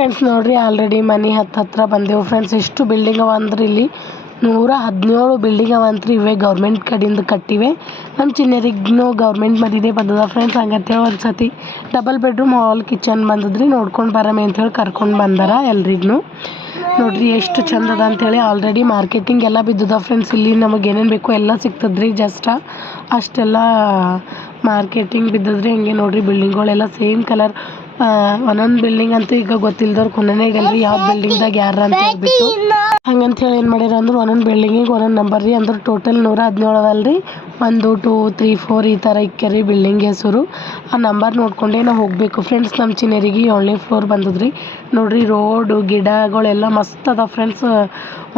Friends ನೋಡ್ರಿ already ಮನೆ ಹತ್ತು ಹತ್ರ ಬಂದೆವು. ಫ್ರೆಂಡ್ಸ್ ಎಷ್ಟು ಬಿಲ್ಡಿಂಗ್ ಅವ ಅಂದ್ರೆ ಇಲ್ಲಿ ನೂರ ಹದಿನೇಳು ಬಿಲ್ಡಿಂಗ್ ಅವ ಅಂತ್ರಿ ಇವೆ ಗೌರ್ಮೆಂಟ್ ಕಡೆಯಿಂದ ಕಟ್ಟಿವೆ. ನಮ್ಮ ಚಿನ್ನರಿಗೂ ಗೌರ್ಮೆಂಟ್ ಮದಿದೆ ಬಂದದ. ಫ್ರೆಂಡ್ಸ್ ಹಂಗಂತೇಳಿ ಒಂದು ಸತಿ ಡಬಲ್ ಬೆಡ್ರೂಮ್ ಹಾಲ್ ಕಿಚನ್ ಬಂದದ್ರಿ. ನೋಡ್ಕೊಂಡು ಬರಮೆ ಅಂಥೇಳಿ ಕರ್ಕೊಂಡು ಬಂದಾರ ಎಲ್ರಿಗೂ ನೋಡ್ರಿ, ಎಷ್ಟು ಚಂದ ಅದ ಅಂತೇಳಿ ಆಲ್ರೆಡಿ ಮಾರ್ಕೆಟಿಂಗ್ ಎಲ್ಲ ಬಿದ್ದದ. ಫ್ರೆಂಡ್ಸ್ ಇಲ್ಲಿ ನಮಗೆ ಏನೇನು ಬೇಕು ಎಲ್ಲ ಸಿಗ್ತದ್ರಿ ಜಸ್ಟ್ ಅಷ್ಟೆಲ್ಲ ಮಾರ್ಕೆಟಿಂಗ್ ಬಿದ್ದದ್ರಿ. ಹಂಗೆ ನೋಡ್ರಿ ಬಿಲ್ಡಿಂಗ್ಗಳೆಲ್ಲ ಸೇಮ್ ಕಲರ್ ಒಂದೊಂದು ಬಿಲ್ಡಿಂಗ್ ಅಂತೂ ಈಗ ಗೊತ್ತಿಲ್ದವ್ರು ಕೊನೆಗಲ್ರಿ ಯಾವ ಬಿಲ್ಡಿಂಗ್ದಾಗ ಯಾರು ಅಂತ ಹೇಳ್ಬಿಟ್ಟು. ಹಂಗಂತ ಹೇಳಿ ಏನು ಮಾಡ್ಯಾರ ಅಂದ್ರೆ ಒಂದೊಂದು ಬಿಲ್ಡಿಂಗಿಗೆ ಒಂದೊಂದು ನಂಬರ್ ರೀ ಅಂದ್ರೆ ಟೋಟಲ್ ನೂರ ಹದಿನೇಳು ಅವಲ್ರಿ ಒಂದು ಟೂ ತ್ರೀ ಫೋರ್ ಈ ಥರ ಇಕ್ಕರಿ ಬಿಲ್ಡಿಂಗ್ ಹೆಸರು. ಆ ನಂಬರ್ ನೋಡ್ಕೊಂಡೇ ನಾವು ಹೋಗಬೇಕು. ಫ್ರೆಂಡ್ಸ್ ನಮ್ಮ ಚಿನ್ನರಿಗೆ ಏಳನೇ ಫ್ಲೋರ್ ಬಂದದ್ರಿ. ನೋಡ್ರಿ ರೋಡು ಗಿಡಗಳೆಲ್ಲ ಮಸ್ತ್ ಅದ ಫ್ರೆಂಡ್ಸ್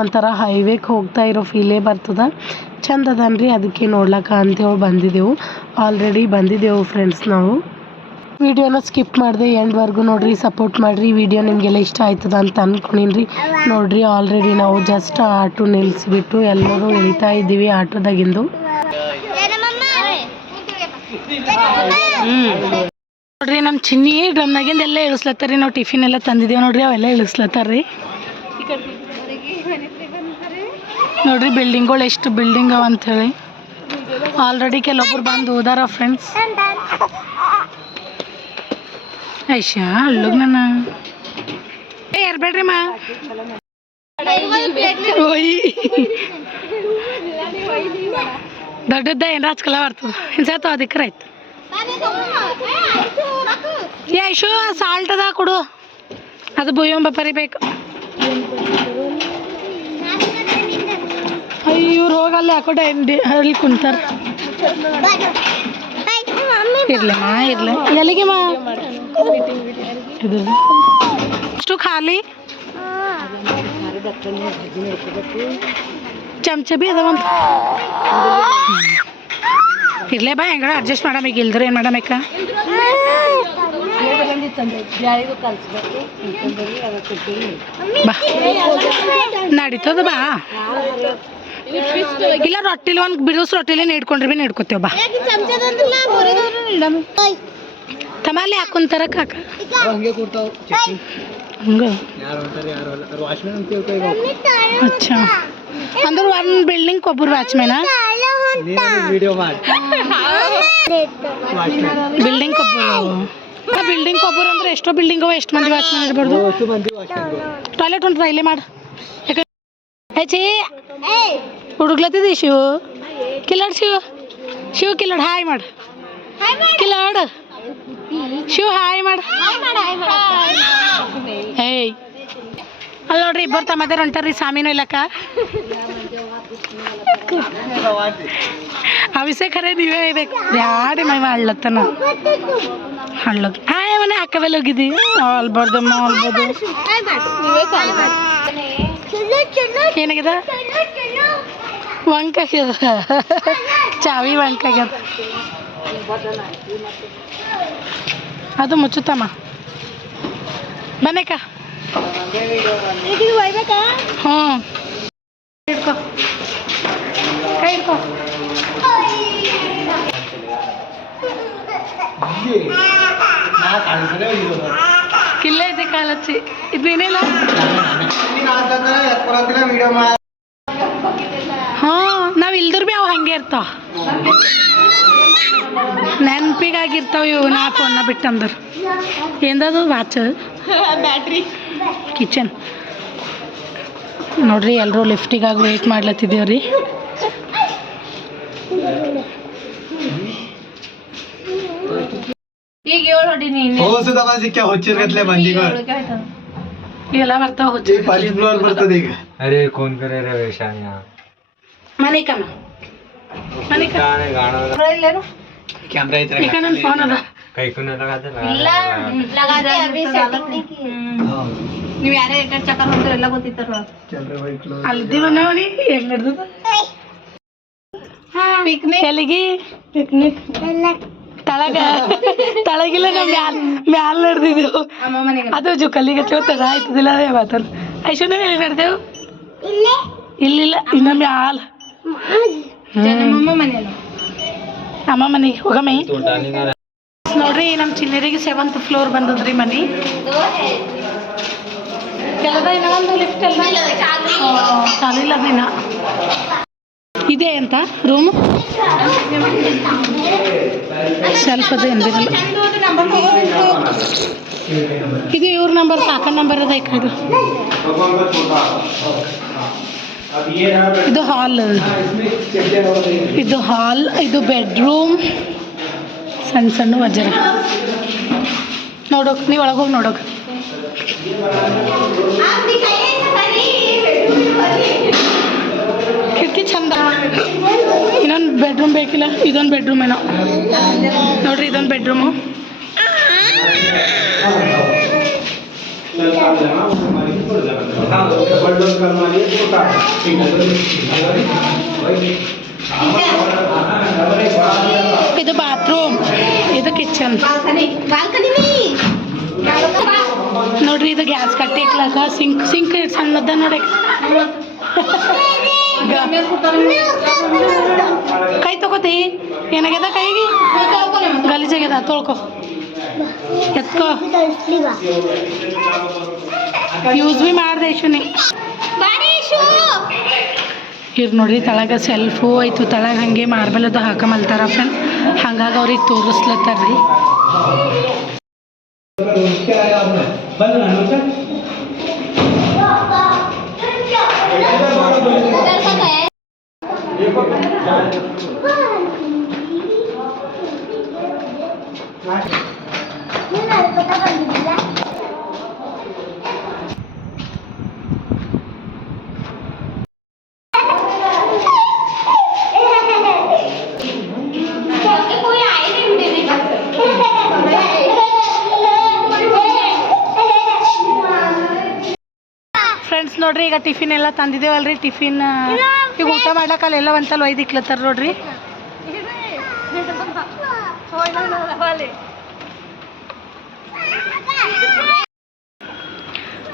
ಒಂಥರ ಹೈವೇಗೆ ಹೋಗ್ತಾ ಇರೋ ಫೀಲೇ ಬರ್ತದ. ಚಂದ ಅದನ್ರಿ, ಅದಕ್ಕೆ ನೋಡ್ಲಕ್ಕ ಅಂತೇಳಿ ಬಂದಿದ್ದೆವು ಆಲ್ರೆಡಿ ಬಂದಿದ್ದೆವು ಫ್ರೆಂಡ್ಸ್ ನಾವು. ವಿಡಿಯೋನ ಸ್ಕಿಪ್ ಮಾಡಿದೆ ಎಂಡ್ವರೆಗೂ ನೋಡಿರಿ ಸಪೋರ್ಟ್ ಮಾಡಿರಿ ವಿಡಿಯೋ ನಿಮಗೆಲ್ಲ ಇಷ್ಟ ಆಯ್ತದ ಅಂತ ಅಂದ್ಕೊಂಡಿನ್ರಿ ನೋಡಿರಿ ಆಲ್ರೆಡಿ ನಾವು ಜಸ್ಟ್ ಆಟೋ ನಿಲ್ಲಿಸ್ಬಿಟ್ಟು ಎಲ್ಲರೂ ಇಳಿತಾ ಇದ್ದೀವಿ ಆಟೋದಾಗಿಂದು. ನೋಡ್ರಿ ನಮ್ಮ ಚಿನ್ನಿ ಡ್ರಮ್ನಾಗಿಂದ ಎಲ್ಲ ಇಳಿಸ್ಲತ್ತಾರ ನಾವು ಟಿಫಿನ್ ಎಲ್ಲ ತಂದಿದ್ದೇವೆ ನೋಡ್ರಿ, ಅವೆಲ್ಲ ಇಳಿಸ್ಲತ್ತಾರ ರೀ ನೋಡ್ರಿ ಬಿಲ್ಡಿಂಗ್ಗಳು ಎಷ್ಟು ಬಿಲ್ಡಿಂಗ್ ಅವ ಅಂಥೇಳಿ ಆಲ್ರೆಡಿ ಕೆಲವೊಬ್ರು ಬಂದು ಹೋದಾರ ಫ್ರೆಂಡ್ಸ್ ಐಶಾ ಅಲ್ಲೋಗ್ ನನ್ನ ಏ ಇರ್ಬೇಡ್ರಿ ಮಾ? ಓಯ್. ದೊಡ್ಡದ ಏನು ರಾಜಕಲ ಬರ್ತದ ಇನ್ಸತ್ತು ಅದಕ್ಕೆ ಆಯ್ತು. ಏ ಐಶು ಸಾಲ್ಟ್ ಅದ ಕೊಡು. ಅದು ಬುಯ್ಯೊಂಬ ಬರಿಬೇಕು ಅಯ್ಯೋ ರೋಗ ಅಲ್ಲಿ ಹಾಕೊಡೆ ಅಲ್ಲಿ ಕುಂತಾರ. ಇರ್ಲಿ ಮಾ ಇರ್ಲಿ. ಎಲ್ಲಿಗೆ ಮಾ? ಅಷ್ಟು ಖಾಲಿ ಚಮಚ ಬಿ ಅದಾವಂತ ಇರ್ಲೇ ಬಾ ಹೆಂಗ ಅಡ್ಜಸ್ಟ್ ಮಾಡಮ್ ಈಗ ಇಲ್ದ್ರೆ ಏನು ಮಾಡಮ್ ಬಾ ನಡೀತದ ಬಾ ಇಲ್ಲ ರೊಟ್ಟಿಲಿ ಒಂದು ಬಿಡಿಸ್ ರೊಟ್ಟಿಲಿ ನೀಡ್ಕೊಂಡ್ರಿ ಬಿ ನೀಡ್ಕೊತೇವ್ ಬಾ ತಮಾಲಿ ಹಾಕೊಂತಾರ ಕಾಕ ಹಂಗ ಅಚ್ಚಾ. ಅಂದ್ರೆ ಒಂದು ಬಿಲ್ಡಿಂಗ್ ಒಬ್ಬರು ವಾಚ್ಮೇನ ಬಿಲ್ಡಿಂಗ್ ಒಬ್ಬರು ಬಿಲ್ಡಿಂಗ್ ಒಬ್ಬರು ಅಂದ್ರೆ ಎಷ್ಟೋ ಬಿಲ್ಡಿಂಗ್ ಅವ ಎಷ್ಟು ಮಂದಿ ವಾಚ್ಮನ್ ಇರ್ಬಾರ್ದು ಟಾಯ್ಲೆಟ್ ಒಂದು ಇಲ್ಲೇ ಮಾಡು. ಯಾಕೆ ಹೆಚ್ಚಿ ಹುಡುಗ್ಲತ್ತಿದ್ದಿ ಶಿವು? ಕಿಲಾಡ್ ಶಿವ? ಶಿವ ಕಿಲಾಡ್ ಹಾಯ್ ಮಾಡು. ಕಿಲಾಡ್ ಶಿವ ಹಾಯ್ ಮಾಡ. ಹೇಯ್ ಅಲ್ಲಿ ನೋಡ್ರಿ, ಇಬ್ಬರು ತಮ್ಮದೇ ಹೊಂಟಾರ್ರಿ ಸ್ವಾಮಿನೂ ಇಲ್ಲಕ್ಕ. ಅವಿಸೆ ಖರೆ ನೀವೇ ಇರ್ಬೇಕು ಬ್ಯಾಡಿ ಮೈ ಹಳ್ಳತ್ತನ? ಹಳ್ಳ ಹಾಯ್ ಮನೆ ಅಕ್ಕವೆಲ್ಲ ಹೋಗಿದ್ದಿ? ಅಲ್ಬಾರ್ದಮ್ಮ ಅಲ್ಬೋದು ಏನಾಗ್ಯದ ವಂಕಾಗ್ಯದ. ಚಾವಿ ವಂಕಾಗ್ಯದ. ಅದು ಮುಚ್ಚುತ್ತಮ್ಮ ಬನ್ನೇಕ ಹ್ಞೂ ಹಿಡ್ಕೊ ಕೈ ಹಿಡ್ಕೊ ಕಿಲ್ಲ ಐತೆ ಕಾಲಚ್ಚಿ ಇದೇನಿಲ್ಲ ಹ್ಞೂ ಇರ್ತಾವ. ನೆನಪಿಗಾಗಿರ್ತಾವ ಇವು ನಾ ಫೋನ್ನ ಬಿಟ್ಟಂದ್ರೆ ಎಂದದು ವಾಚ್ ಬ್ಯಾಟ್ರಿ ಕಿಚನ್ ನೋಡ್ರಿ ಎಲ್ಲರೂ ಲಿಫ್ಟಿಗಾಗಿ ವೇಟ್ ಮಾಡ್ಲತ್ತಿದ್ದೇವೆ ರೀ ಈಗ ಏಳು ಬರ್ತಾವ ಮನೆ ಕಮ್ಮ. ನೀವ್ ಯಾರೇ ಎಕಡೆ ಚಕರ್ ಹೊಂದ್ರೆ ಎಲ್ಲ ಪಿಕ್ನಿಕ್ ಪಿಕ್ನಿಕ್ ತಳಗಿಲ್ಲ ಮ್ಯಾಲ ಮ್ಯಾಲ ಅದು ಜು ಕಲ್ಲಿಗೆ ಚೋತದ ಆಯ್ತದಿಲ್ಲ ಅದೇ ಮಾತಲ್ಲ. ಐಶ್ವರ್ಯ ಎಲ್ಲಿ ನಡೆದೆವು? ಇಲ್ಲಿಲ್ಲ ಇನ್ನ ಮ್ಯಾಲ್. ಅಮ್ಮ ಮನೆಗೆ ನೋಡ್ರಿ ನಮ್ಮ ಚಿಲ್ಲರಿಗೆ ಸೆವೆಂತ್ ಫ್ಲೋರ್ ಬಂದದ್ರಿ ಮನೆ. ಕೆಲದ ಲಿಫ್ಟ್ ಇಲ್ಲ ಇದೆ ಅಂತ ರೂಮ್ ಸ್ವಲ್ಪ ಇದು ಇವ್ರ ನಂಬರ್ ಕಾಕನ ನಂಬರ್ ಅದ ಈ ಇದು ಹಾಲ್. ಇದು ಹಾಲ್ ಇದು ಬೆಡ್ರೂಮ್. ಸಣ್ಣ ಸಣ್ಣ ವಜ್ರ. ನೋಡೋಕ್ ನೀವು ಒಳಗೆ ಹೋಗಿ ನೋಡೋಕ್. ಕಿಟಕಿ ಚಂದ. ಇನ್ನೊಂದು ಬೆಡ್ರೂಮ್ ಬೇಕಿಲ್ಲ ಇದೊಂದು ಬೆಡ್ರೂಮ್ ಏನೋ. ನೋಡ್ರಿ ಇದೊಂದು bedroom. ಇದು ಬಾತ್ರೂಮ್ ಇದು ಕಿಚನ್ ನೋಡ್ರಿ ಇದು ಗ್ಯಾಸ್ ಕಟ್ಟಿ ಇಕ್ಲಾಕ ಸಿಂಕ್ ಸಿಂಕ್ ಸಣ್ಣದ ನೋಡಿ ಕೈ ತಗೋತಿ ಏನಾಗ್ಯದ ಕೈಗೆ ಗಲೀಜಾಗ್ಯದ ತೊಳ್ಕೊ ಎತ್ಕೋ. ಯೂಸ್ ಬಿ ಮಾಡ್ದೆ ಇರ್ ಇವ್ರು ನೋಡ್ರಿ ತಳಗ ಸೆಲ್ಫು ಆಯ್ತು. ತಳಗ ಹಂಗೆ ಮಾರ್ಬಲ್ ಅದು ಹಾಕಮಲ್ತಾರ ಫ್ರೆಂಡ್ ಹಂಗಾಗಿ ಅವ್ರಿಗೆ ತೋರಿಸ್ಲತ್ತಾರ ನೋಡ್ರಿ ಈಗ ಟಿಫಿನ್ ಎಲ್ಲ ತಂದಿದ್ದೇವಲ್ರಿ ಟಿಫಿನ್ ಈಗ ಊಟ ಮಾಡ್ಲಕ್ಕ ಅಲ್ಲೆಲ್ಲ ಒಂದ್ಸಲ ಒಯ್ದು ಇಕ್ಲತ್ತಾರ ನೋಡ್ರಿ.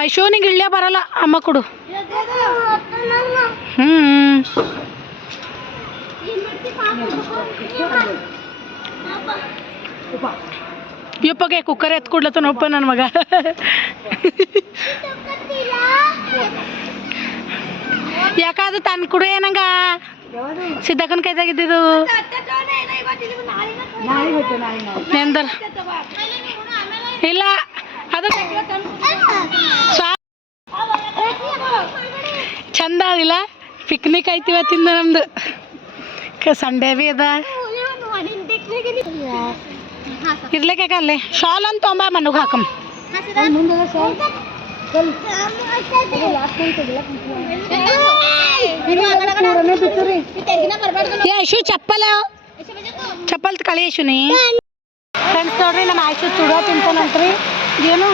ಐಶೋ ನಿಂಗೆ ಇಳ್ಯ ಬರಲ್ಲ ಅಮ್ಮ ಕೊಡು. ಹ್ಮ್ ಯಪ್ಪಗೆ ಕುಕ್ಕರ್ ಎತ್ ಕೊಡ್ಲತ್ತನಪ್ಪ ನನ್ನ ಮಗ. ಯಾಕಾದ್ರು ತಂದು ಕುಡು ಏನಂಗ? ಸಿದ್ದಕ್ಕನ ಕೈದಾಗಿದ್ದು ನೆಂದರ್. ಇಲ್ಲ, ಅದು ಚಂದ ಅದಿಲ್ಲ. ಪಿಕ್ನಿಕ್ ಐತಿ ಇವತ್ತಿಂದ ನಮ್ದು. ಸಂಡೇ ಬಿ ಅದ. ಇರ್ಲಿಕ್ಕೆ ಅಲ್ಲೇ ಶಾಲ್ ಅಂತ ತೊಂಬ ಮನಗೆ ಹಾಕಮ್ ಏ ಐಶು ಚಪ್ಪಲ ಚಪ್ಪಲ್ ಕಳಿ ಐಶು ನೀ ಫ್ರೆಂಡ್ಸ್ ನೋಡ್ರಿ ನಮ್ಮ ಆಯ್ತು ತುಡ ತಿಂತಾನಂತ್ರಿ ಏನು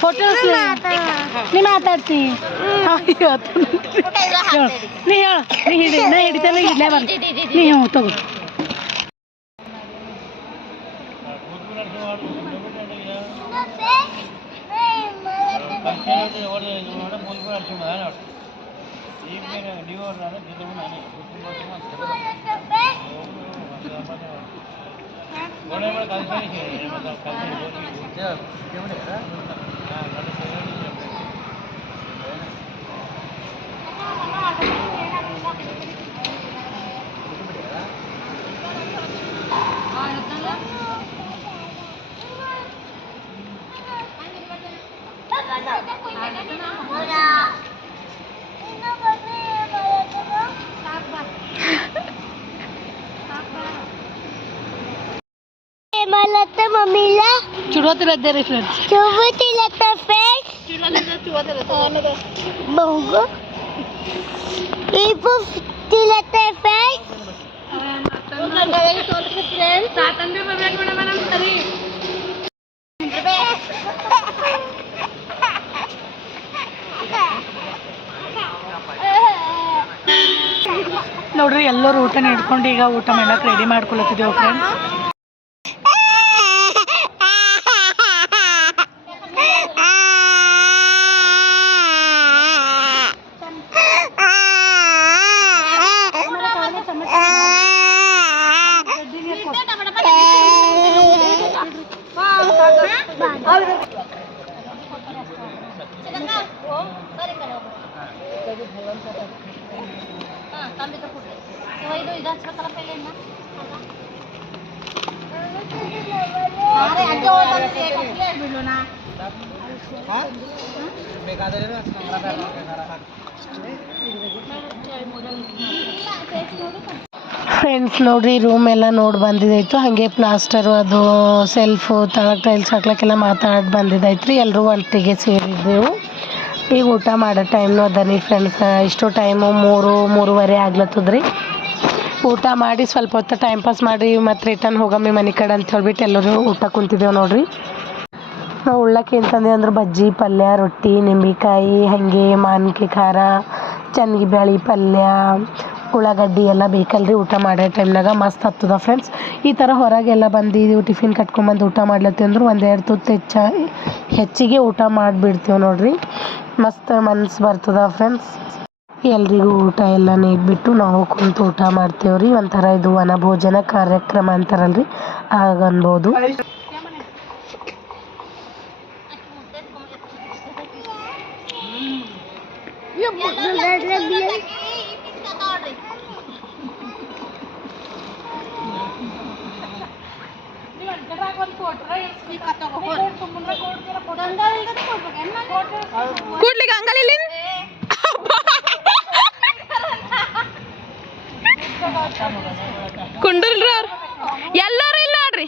ಹೋಟೆಲ್ಸ್ ನೀ ಮಾತಾಡ್ತಿ ಅಯ್ಯೋ, ಹೇಳು. ನೀ ಹೇಳು ನೀ ಹಿಡಿ ನಾ ಹಿಡಿತೇನೆ ಹಿಡ್ಲೇ ಬರ್ಲಿ ನೀ ಹ್ಞೂ ತಗೋ मला ಚುಡೋತಿರದ್ದೇ ರೀ ಫ್ರೆಂಡ್ಸ್ चुबुतीला तर फेस बघ इपु तिला तर फेस ನೋಡ್ರಿ ಎಲ್ಲರೂ ಊಟ ಹಿಡ್ಕೊಂಡು ಈಗ ಊಟ ಮಾಡಕ್ಕೆ ರೆಡಿ ಮಾಡ್ಕೊಳತ್ತಿದ್ದೇವೆ ಫ್ರೆಂಡ್ಸ್ ಫ್ರೆಂಡ್ಸ್ ನೋಡ್ರಿ ರೂಮ್ ಎಲ್ಲ ನೋಡಿ ಬಂದಿದ್ದಾಯ್ತು. ಹಾಗೆ ಪ್ಲಾಸ್ಟರು ಅದು ಸೆಲ್ಫು ತಳಕ್ ಟೈಲ್ಸ್ ಹಾಕ್ಲಕ್ಕೆಲ್ಲ ಮಾತಾಡಿ ಬಂದಿದ್ದಾಯ್ತು ರೀ. ಎಲ್ಲರೂ ಒಟ್ಟಿಗೆ ಸೇರಿದ್ದೆವು ಈಗ ಊಟ ಮಾಡೋ ಟೈಮ್ನು ಅದ ಫ್ರೆಂಡ್ಸ್ ಇಷ್ಟು ಟೈಮು ಮೂರು, ಮೂರುವರೆ ಆಗ್ಲತ್ತದ್ರಿ ಊಟ ಮಾಡಿ ಸ್ವಲ್ಪ ಹೊತ್ತು ಟೈಮ್ ಪಾಸ್ ಮಾಡಿ ಮತ್ತು ರಿಟರ್ನ್ ಹೋಗಮ್ಮಿ ಮನೆ ಕಡೆ ಅಂತ ಹೇಳ್ಬಿಟ್ಟು ಎಲ್ಲರೂ ಊಟ ಕುಂತಿದ್ದೇವೆ ನೋಡ್ರಿ. ನಾವು ಉಳ್ಳಕ್ಕೆ ಅಂತಂದೆ ಅಂದ್ರೆ ಬಜ್ಜಿ, ಪಲ್ಯ, ರೊಟ್ಟಿ, ನಿಂಬೆಕಾಯಿ, ಹಾಗೆ ಮಾವಿನ್ಕಾಯಿ ಖಾರ ಚೆನ್ಗಿ ಬ್ಯಾಳಿ ಪಲ್ಯ, ಉಳ್ಳಾಗಡ್ಡಿ ಎಲ್ಲ ಬೇಕಲ್ರಿ ಊಟ ಮಾಡೋ ಟೈಮ್ನಾಗ. ಮಸ್ತ್ ಆಗ್ತದ ಫ್ರೆಂಡ್ಸ್ ಈ ಥರ ಹೊರಗೆಲ್ಲ ಬಂದಿದ್ದೀವಿ ಟಿಫಿನ್ ಕಟ್ಕೊಂಬಂದು ಊಟ ಮಾಡ್ಲತ್ತೀವಿ ಅಂದ್ರೆ ಒಂದೆರಡು ತುತ್ತು ಹೆಚ್ಚ, ಹೆಚ್ಚಿಗೆ ಊಟ ಮಾಡಿಬಿಡ್ತೀವಿ ನೋಡಿರಿ. ಮಸ್ತ್ ಮನ್ಸು ಬರ್ತದ ಫ್ರೆಂಡ್ಸ್ ಎಲ್ರಿಗೂ ಊಟ ಎಲ್ಲ ನೀಡಿಬಿಟ್ಟು ನಾವು ಕುಂತು ಊಟ ಮಾಡ್ತೇವೆ ರೀ ಒಂಥರ ಇದು ವನಭೋಜನ ಕಾರ್ಯಕ್ರಮ ಅಂತಾರಲ್ರಿ. ಆಗ ಅನ್ಬೋದು ಕೂಡ್ಲಿಕ್ಕೆ ಅಂಗಲಿಲ್ಲ ಕುಂಡಲ್ರಿ ಅವ್ರು ಎಲ್ಲರೂ ಇಲ್ಲ ನೋಡ್ರಿ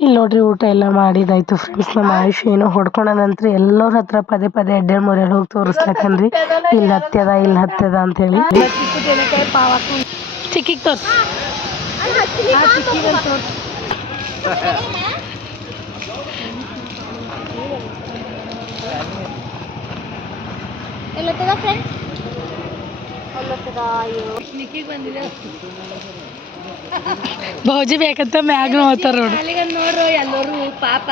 ಇಲ್ಲಿ ನೋಡ್ರಿ ಊಟ ಎಲ್ಲ ಮಾಡಿದಾಯ್ತು ಫ್ರೆಂಡ್ಸ್ ನಮ್ಮ ಆಯುಷ್ ಏನೋ ಹೊಡ್ಕೊಂಡನಂತ್ರಿ ಎಲ್ಲರ ಹತ್ರ ಪದೇ ಪದೇ ಅಡ್ಡೆ ಮೊರೆಯಲ್ಲಿ ಹೋಗಿ ತೋರಿಸ್ಲಕ್ಕನ್ರಿ ಇಲ್ಲಿ ಹತ್ತದ ಇಲ್ಲಿ ಹತ್ತದ ಅಂತೇಳಿ ಚಿಕ್ಕಿಗೆ ತೋರ್ಸ್. ಎಲ್ಲ ಫ್ರೆಂಡ್ಸ್ ಭೌಜಿ ಬೇಕಂತ ಮ್ಯಾಗ ನೋಡ್ತಾರ ನೋಡ್ರಿ ನೋಡ್ರು ಎಲ್ಲರೂ ಪಾಪ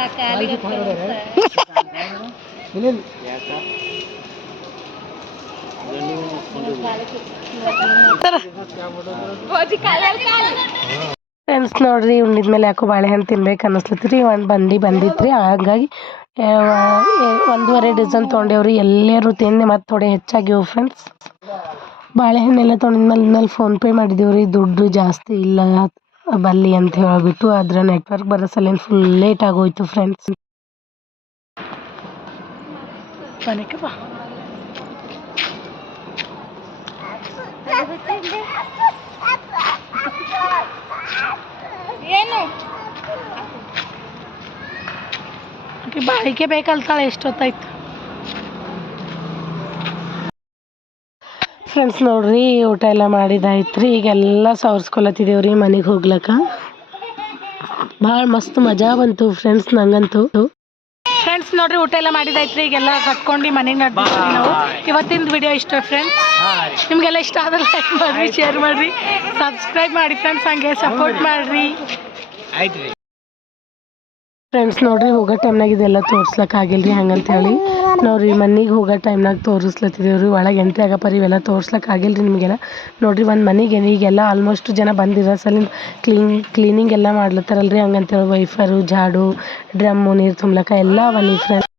ಫ್ರೆಂಡ್ಸ್ ನೋಡ್ರಿ ಮೇಲೆ ಯಾಕೋ ಬಾಳೆಹಣ್ಣು ತಿನ್ಬೇಕು ಅನ್ನಿಸ್ಲತ್ತೀರಿ ಒಂದು ಬಂಡಿ ಬಂದಿತ್ರಿ. ಹಾಗಾಗಿ ಒಂದೂವರೆ ಡಜನ್ ತೊಗೊಂಡೇವ್ರಿ. ಎಲ್ಲರೂ ತಿಂದು ಮತ್ತೆ ಥೋಡೆ ಹೆಚ್ಚಾಗಿವು ಫ್ರೆಂಡ್ಸ್ ಬಾಳೆಹಣ್ಣೆಲ್ಲ ತೊಗೊಂಡಿದ್ಮೇಲೆ ಮೇಲೆ ಫೋನ್ಪೇ ಮಾಡಿದೇವ್ರಿ ದುಡ್ಡು ಜಾಸ್ತಿ ಇಲ್ಲ ಬಲ್ಲಿ ಅಂತ ಹೇಳ್ಬಿಟ್ಟು ಅದ್ರ ನೆಟ್ವರ್ಕ್ ಬರೋ ಸಲಿಂದ ಫುಲ್ ಲೇಟ್ ಆಗೋಯ್ತು ಫ್ರೆಂಡ್ಸ್ ಏನು? ಬಾಳಿಕೆ ಬೇಕಲ್ತಾಳೆ ಎಷ್ಟೊತ್ತಾಯ್ತು? ಫ್ರೆಂಡ್ಸ್ ನೋಡ್ರಿ ಊಟ ಎಲ್ಲ ಮಾಡಿದಾಯ್ತು ರೀ ಈಗೆಲ್ಲ ಸವರ್ಸ್ಕೊಳತ್ತಿದ್ದೇವೆ ರೀ ಮನೆಗೆ ಹೋಗ್ಲಕ್ಕ. ಭಾಳ ಮಸ್ತ್ ಮಜಾ ಬಂತು ಫ್ರೆಂಡ್ಸ್ ನಂಗಂತೂ. ಫ್ರೆಂಡ್ಸ್ ನೋಡ್ರಿ ಊಟ ಎಲ್ಲ ಮಾಡಿದಾಯ್ತು ರೀ ಈಗೆಲ್ಲ ಕಟ್ಕೊಂಡು ಮನೆಗೆ ನಡ್ದಿದ್ದೀವಿ ನಾವು. ಇವತ್ತಿನ ವಿಡಿಯೋ ಇಷ್ಟ ಫ್ರೆಂಡ್ಸ್ ನಿಮಗೆಲ್ಲ ಇಷ್ಟ ಆದ್ರೆ ಲೈಕ್ ಮಾಡಿರಿ ಶೇರ್ ಮಾಡಿರಿ. ಸಬ್ಸ್ಕ್ರೈಬ್ ಮಾಡಿ ಫ್ರೆಂಡ್ಸ್ ಹಂಗೆ ಸಪೋರ್ಟ್ ಮಾಡಿರಿ. ಆಯ್ತು ಫ್ರೆಂಡ್ಸ್ ನೋಡ್ರಿ, ಹೋಗೋ ಟೈಮ್ನಾಗ ಇದೆಲ್ಲ ತೋರ್ಸ್ಲಕ್ ರೀ ಹಂಗಂತ ಹೇಳಿ ನೋಡ್ರಿ, ಮನೆಗೆ ಹೋಗೋ ಟೈಮ್ನಾಗ ತೋರಿಸ್ಲತ್ತಿದ್ದೇವೆ ರೀ ಒಳಗೆ ಎಂಟ್ರಿ ಆಗಪ್ಪ ಇವೆಲ್ಲ ತೋರ್ಸ್ಲಕ್ ಆಗಿಲ್ರಿ ನಿಮಗೆಲ್ಲ. ನೋಡ್ರಿ, ಒಂದು ಮನೆಗೆ ಈಗೆಲ್ಲ ಆಲ್ಮೋಸ್ಟ್ ಜನ ಬಂದಿರೋ ಸಲಿಂದ ಕ್ಲೀನ್ ಕ್ಲೀನಿಂಗ್ ಎಲ್ಲ ಮಾಡ್ಲತ್ತಾರಲ್ರಿ, ಹಂಗಂತೇಳಿ ವೈಫರು ಜಾಡು ಡ್ರಮ್ಮು ನೀರು ತುಂಬ್ಲಕ್ಕ, ಎಲ್ಲ ಬನ್ನಿ ಫ್ರೆಂಡ್ಸ್